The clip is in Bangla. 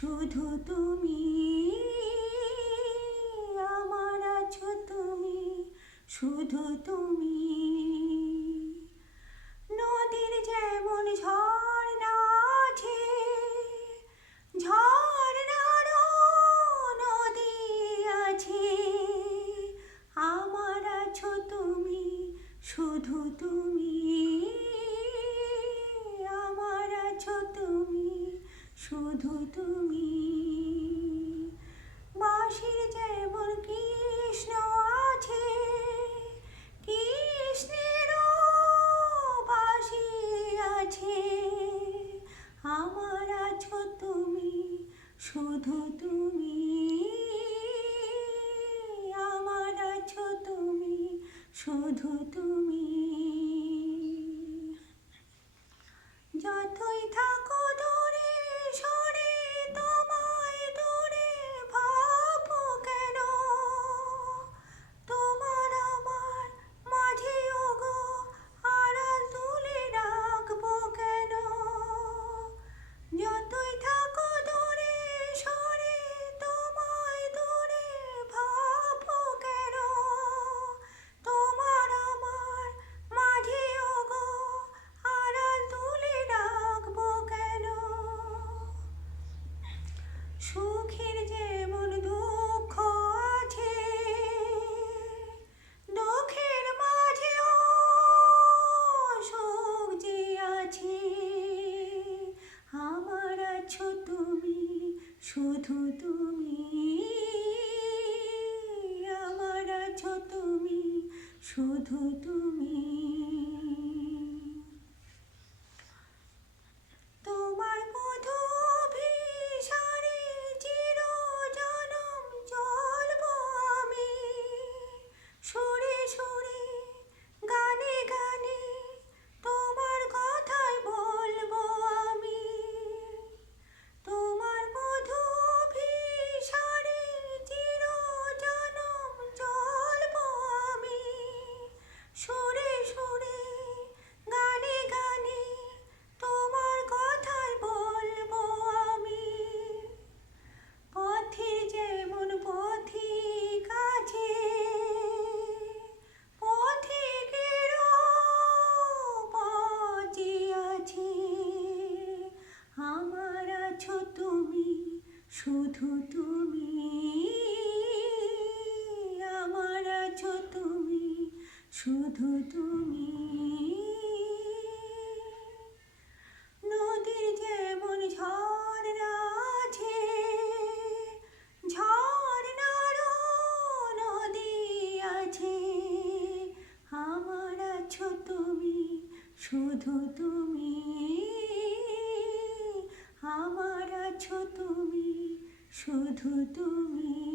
শুধু তুমি আমার আছো তুমি, শুধু তুমি। নদীর যেমন ঝর্ণা আছে, ঝর্ণারও নদী আছে, আমার আছো তুমি, শুধু তুমি। আমার আছো তুমি, শুধু তুমি। বাঁশির যেমন কৃষ্ণ আছে, কৃষ্ণেরও বাঁশি আছে, আমার আছো তুমি, শুধু তুমি। আমার আছো তুমি, শুধু তুমি। যতই থাকো দূরে সরে, তোমায় দূরে ভাবো কেন? তোমার আমার মাঝে ওগো আড়াল তুলে রাখবো কেন? যতই থাকো দূরে সরে, তোমায় দূরে ভাবো কেন? তোমার আমার মাঝে ওগো আড়াল তুলে রাখবো কেন? সুখের যেমন দুঃখ আছে, দুঃখের মাঝেও সুখ যে আছে, আমার আছো তুমি, শুধু তুমি। আমার আছো তুমি, শুধু তুমি। তোমার মধু অভিসারে চিরজনম চলবো আমি, সুরে সুরে গানে গানে তোমার কথাই বলবো আমি। তোমার মধু অভিসারে চিরজনম চলবো আমি, সুরে সুরে গানে গানে তোমার কথাই বলবো আমি। পথের যেমন পথিক আছে, পথিকেরও পথ যে আছে, আমার আছো তুমি, শুধু তুমি। আমার আছো তুমি, শুধু তুমি। নদীর যেমন ঝর্ণা আছে, ঝর্ণারও নদী আছে, আমার আছো তুমি, শুধু তুমি। আমার আছো তুমি, শুধু তুমি।